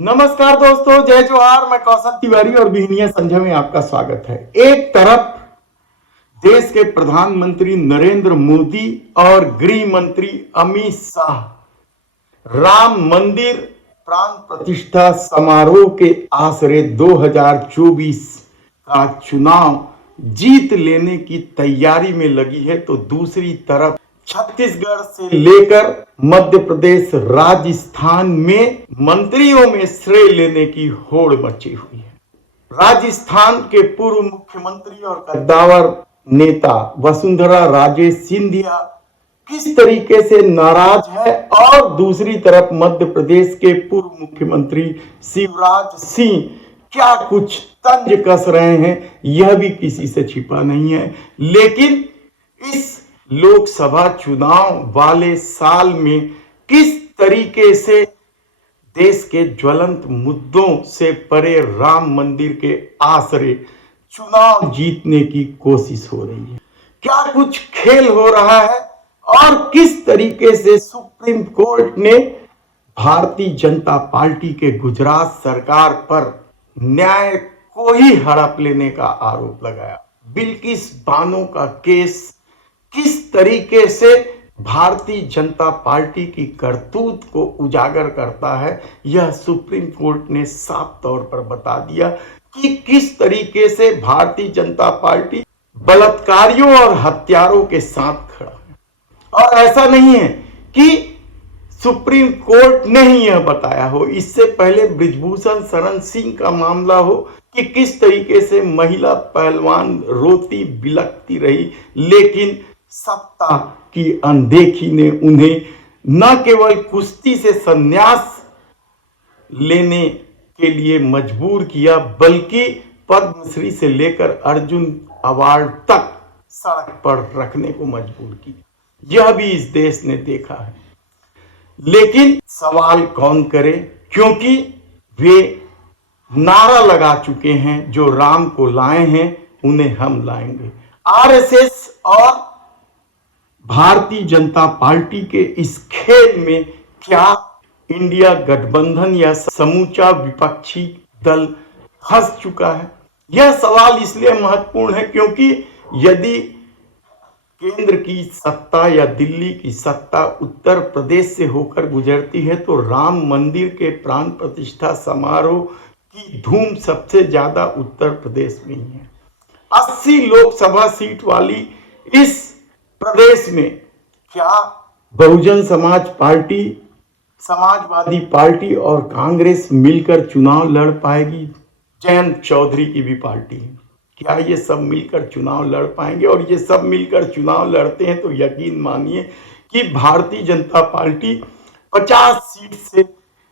नमस्कार दोस्तों, जय जोहार। मैं कौशल तिवारी और बिहनिया संध्या में आपका स्वागत है। एक तरफ देश के प्रधानमंत्री नरेंद्र मोदी और गृह मंत्री अमित शाह राम मंदिर प्राण प्रतिष्ठा समारोह के आसरे 2024 का चुनाव जीत लेने की तैयारी में लगी है, तो दूसरी तरफ छत्तीसगढ़ से लेकर मध्य प्रदेश, राजस्थान में मंत्रियों में श्रेय लेने की होड़ मची हुई है। राजस्थान के पूर्व मुख्यमंत्री और कद्दावर नेता वसुंधरा राजे सिंधिया किस तरीके से नाराज है, और दूसरी तरफ मध्य प्रदेश के पूर्व मुख्यमंत्री शिवराज सिंह क्या कुछ तंज कस रहे हैं, यह भी किसी से छिपा नहीं है। लेकिन इस लोकसभा चुनाव वाले साल में किस तरीके से देश के ज्वलंत मुद्दों से परे राम मंदिर के आसरे चुनाव जीतने की कोशिश हो रही है, क्या कुछ खेल हो रहा है, और किस तरीके से सुप्रीम कोर्ट ने भारतीय जनता पार्टी के गुजरात सरकार पर न्याय को ही हड़प लेने का आरोप लगाया। बिल्किस बानो का केस किस तरीके से भारतीय जनता पार्टी की करतूत को उजागर करता है, यह सुप्रीम कोर्ट ने साफ तौर पर बता दिया कि किस तरीके से भारतीय जनता पार्टी बलात्कारियों और हत्यारों के साथ खड़ा है। और ऐसा नहीं है कि सुप्रीम कोर्ट ने ही यह बताया हो, इससे पहले बृजभूषण शरण सिंह का मामला हो कि किस तरीके से महिला पहलवान रोती बिलखती रही, लेकिन सत्ता की अनदेखी ने उन्हें न केवल कुश्ती से संन्यास लेने के लिए मजबूर किया, बल्कि पद्मश्री से लेकर अर्जुन अवार्ड तक सड़क पर रखने को मजबूर किया। यह भी इस देश ने देखा है। लेकिन सवाल कौन करे, क्योंकि वे नारा लगा चुके हैं, जो राम को लाए हैं उन्हें हम लाएंगे। आरएसएस और भारतीय जनता पार्टी के इस खेल में क्या इंडिया गठबंधन या समूचा विपक्षी दल फंस चुका है? यह सवाल इसलिए महत्वपूर्ण है क्योंकि यदि केंद्र की सत्ता या दिल्ली की सत्ता उत्तर प्रदेश से होकर गुजरती है, तो राम मंदिर के प्राण प्रतिष्ठा समारोह की धूम सबसे ज्यादा उत्तर प्रदेश में ही है। 80 लोकसभा सीट वाली इस प्रदेश में क्या बहुजन समाज पार्टी, समाजवादी पार्टी और कांग्रेस मिलकर चुनाव लड़ पाएगी? जयंत चौधरी की भी पार्टी है, क्या ये सब मिलकर चुनाव लड़ पाएंगे? और ये सब मिलकर चुनाव लड़ते हैं तो यकीन मानिए कि भारतीय जनता पार्टी 50 सीट से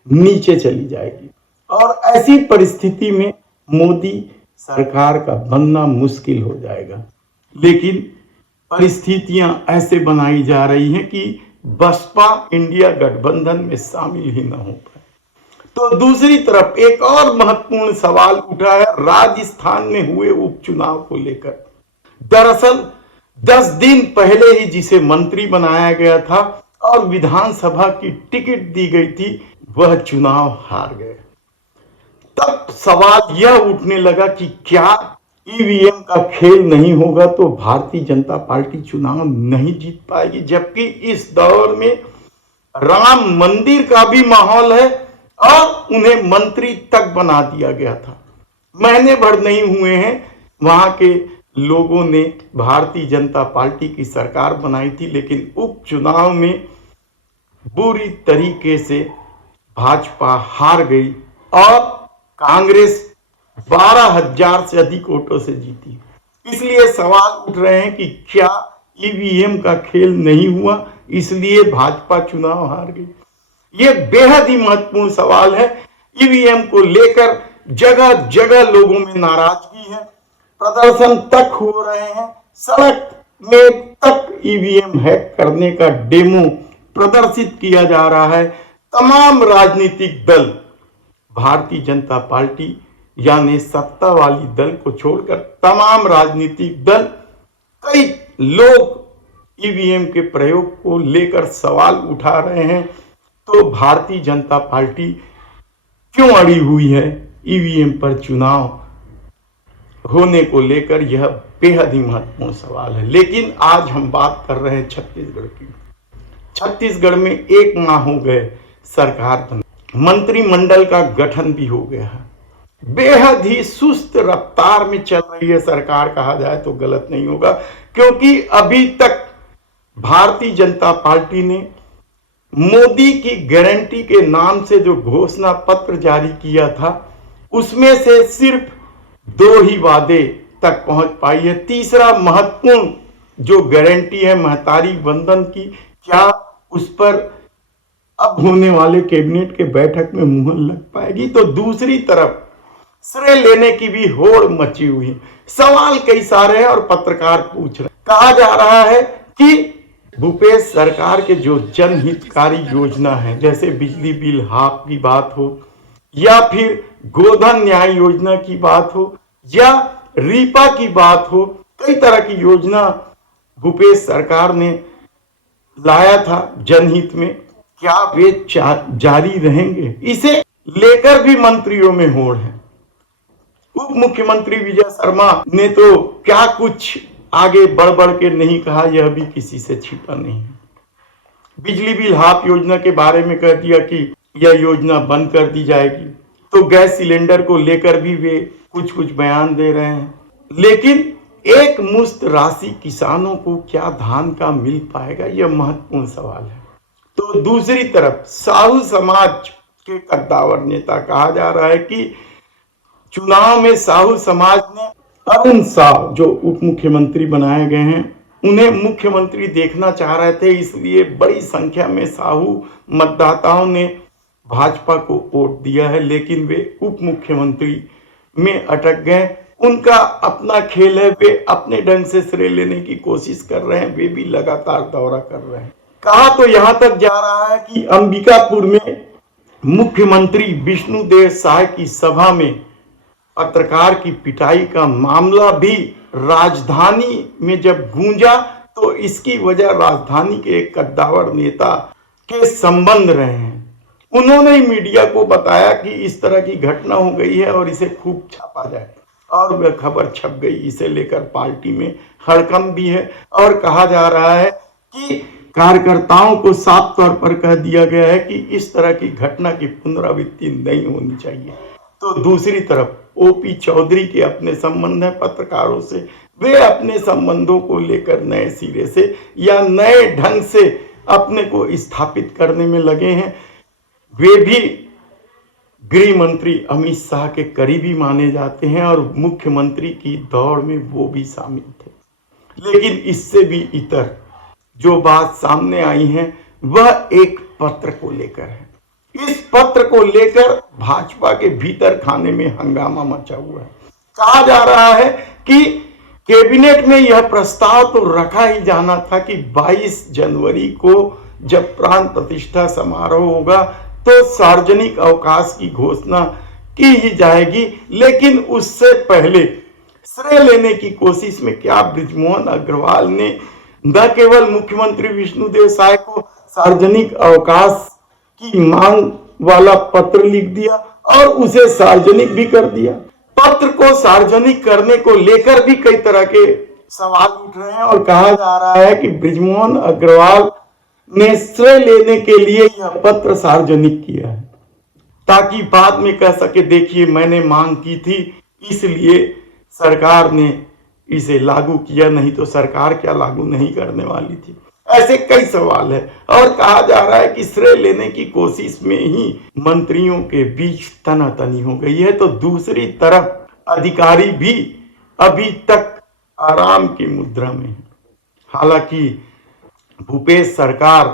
नीचे चली जाएगी, और ऐसी परिस्थिति में मोदी सरकार का बनना मुश्किल हो जाएगा। लेकिन परिस्थितियां ऐसे बनाई जा रही हैं कि बसपा इंडिया गठबंधन में शामिल ही न हो पाए। तो दूसरी तरफ एक और महत्वपूर्ण सवाल उठा है राजस्थान में हुए उपचुनाव को लेकर। दरअसल 10 दिन पहले ही जिसे मंत्री बनाया गया था और विधानसभा की टिकट दी गई थी, वह चुनाव हार गए। तब सवाल यह उठने लगा कि क्या ईवीएम का खेल नहीं होगा तो भारतीय जनता पार्टी चुनाव नहीं जीत पाएगी? जबकि इस दौर में राम मंदिर का भी माहौल है और उन्हें मंत्री तक बना दिया गया था। महीने भर नहीं हुए हैं, वहां के लोगों ने भारतीय जनता पार्टी की सरकार बनाई थी, लेकिन उपचुनाव में बुरी तरीके से भाजपा हार गई और कांग्रेस 12,000 से अधिक वोटों से जीती। इसलिए सवाल उठ रहे हैं कि क्या ईवीएम का खेल नहीं हुआ, इसलिए भाजपा चुनाव हार गई? यह बेहद ही महत्वपूर्ण सवाल है। ईवीएम को लेकर जगह जगह लोगों में नाराजगी है, प्रदर्शन तक हो रहे हैं, सड़क में तक ईवीएम हैक करने का डेमो प्रदर्शित किया जा रहा है। तमाम राजनीतिक दल, भारतीय जनता पार्टी यानी सत्ता वाली दल को छोड़कर तमाम राजनीतिक दल, कई लोग ईवीएम के प्रयोग को लेकर सवाल उठा रहे हैं। तो भारतीय जनता पार्टी क्यों अड़ी हुई है? ईवीएम पर चुनाव होने को लेकर यह बेहद ही महत्वपूर्ण सवाल है। लेकिन आज हम बात कर रहे हैं छत्तीसगढ़ की। छत्तीसगढ़ में 1 माह हो गए सरकार बनी, मंत्रिमंडल का गठन भी हो गया है। बेहद ही सुस्त रफ्तार में चल रही है सरकार, कहा जाए तो गलत नहीं होगा, क्योंकि अभी तक भारतीय जनता पार्टी ने मोदी की गारंटी के नाम से जो घोषणा पत्र जारी किया था, उसमें से सिर्फ 2 ही वादे तक पहुंच पाई है। तीसरा महत्वपूर्ण जो गारंटी है महतारी वंदन की, क्या उस पर अब होने वाले कैबिनेट के बैठक में मुहर लग पाएगी? तो दूसरी तरफ श्रेय लेने की भी होड़ मची हुई है। सवाल कई सारे हैं और पत्रकार पूछ रहे, कहा जा रहा है कि भूपेश सरकार के जो जनहितकारी योजना है, जैसे बिजली बिल हाफ की बात हो, या फिर गोधन न्याय योजना की बात हो, या रीपा की बात हो, कई तरह की योजना भूपेश सरकार ने लाया था जनहित में, क्या वे जारी रहेंगे? इसे लेकर भी मंत्रियों में होड़ है। उप मुख्यमंत्री विजय शर्मा ने तो क्या कुछ आगे बढ़ बढ़ के नहीं कहा, यह भी किसी से छिपा नहीं है। बिजली बिल हाफ योजना के बारे में कह दिया कि यह योजना बंद कर दी जाएगी, तो गैस सिलेंडर को लेकर भी वे कुछ कुछ बयान दे रहे हैं। लेकिन एक मुश्त राशि किसानों को क्या धान का मिल पाएगा, यह महत्वपूर्ण सवाल है। तो दूसरी तरफ साहू समाज के कद्दावर नेता, कहा जा रहा है कि चुनाव में साहू समाज ने अरुण साह जो उप मुख्यमंत्री बनाए गए हैं, उन्हें मुख्यमंत्री देखना चाह रहे थे, इसलिए बड़ी संख्या में साहू मतदाताओं ने भाजपा को वोट दिया है। लेकिन वे उप मुख्यमंत्री में अटक गए। उनका अपना खेल है, वे अपने ढंग से श्रेय लेने की कोशिश कर रहे हैं, वे भी लगातार दौरा कर रहे हैं। कहा तो यहां तक जा रहा है कि अंबिकापुर में मुख्यमंत्री विष्णुदेव साय की सभा में पत्रकार की पिटाई का मामला भी राजधानी में जब गूंजा, तो इसकी वजह राजधानी के एक कद्दावर नेता के संबंध रहे हैं। उन्होंने ही मीडिया को बताया कि इस तरह की घटना हो गई है और इसे खूब छापा जाए, और वह खबर छप गई। इसे लेकर पार्टी में हड़कंप भी है और कहा जा रहा है कि कार्यकर्ताओं को साफ तौर पर कह दिया गया है कि इस तरह की घटना की पुनरावृत्ति नहीं होनी चाहिए। तो दूसरी तरफ ओपी चौधरी के अपने संबंध है पत्रकारों से, वे अपने संबंधों को लेकर नए सिरे से या नए ढंग से अपने को स्थापित करने में लगे हैं। वे भी गृह मंत्री अमित शाह के करीबी माने जाते हैं और मुख्यमंत्री की दौड़ में वो भी शामिल थे। लेकिन इससे भी इतर जो बात सामने आई है वह एक पत्र को लेकर है। इस पत्र को लेकर भाजपा के भीतर खाने में हंगामा मचा हुआ है। कहा जा रहा है कि कैबिनेट में यह प्रस्ताव तो रखा ही जाना था कि 22 जनवरी को जब प्राण प्रतिष्ठा समारोह होगा तो सार्वजनिक अवकाश की घोषणा की ही जाएगी। लेकिन उससे पहले श्रेय लेने की कोशिश में क्या बृजमोहन अग्रवाल ने न केवल मुख्यमंत्री विष्णुदेव साय को सार्वजनिक अवकाश की मांग वाला पत्र लिख दिया और उसे सार्वजनिक भी कर दिया। पत्र को सार्वजनिक करने को लेकर भी कई तरह के सवाल उठ रहे हैं और कहा जा रहा है कि बृजमोहन अग्रवाल ने श्रेय लेने के लिए यह पत्र सार्वजनिक किया है ताकि बाद में कह सके देखिए मैंने मांग की थी इसलिए सरकार ने इसे लागू किया, नहीं तो सरकार क्या लागू नहीं करने वाली थी। ऐसे कई सवाल है और कहा जा रहा है कि श्रेय लेने की कोशिश में ही मंत्रियों के बीच तनातनी हो गई है। तो दूसरी तरफ अधिकारी भी अभी तक आराम की मुद्रा में है। हालांकि भूपेश सरकार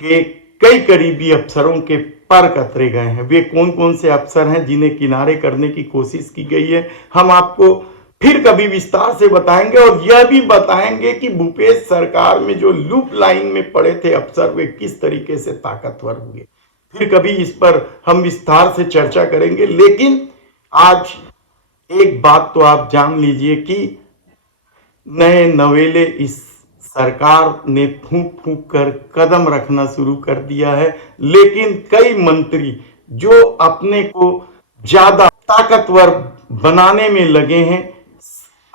के कई करीबी अफसरों के पर कतरे गए हैं। वे कौन कौन से अफसर हैं जिन्हें किनारे करने की कोशिश की गई है, हम आपको फिर कभी विस्तार से बताएंगे और यह भी बताएंगे कि भूपेश सरकार में जो लूप लाइन में पड़े थे अफसर वे किस तरीके से ताकतवर हुए। फिर कभी इस पर हम विस्तार से चर्चा करेंगे। लेकिन आज एक बात तो आप जान लीजिए कि नए नवेले इस सरकार ने फूंक फूंक कर कदम रखना शुरू कर दिया है। लेकिन कई मंत्री जो अपने को ज्यादा ताकतवर बनाने में लगे हैं,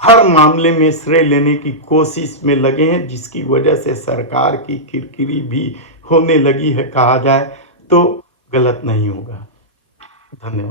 हर मामले में श्रेय लेने की कोशिश में लगे हैं, जिसकी वजह से सरकार की किरकिरी भी होने लगी है, कहा जाए तो गलत नहीं होगा। धन्यवाद।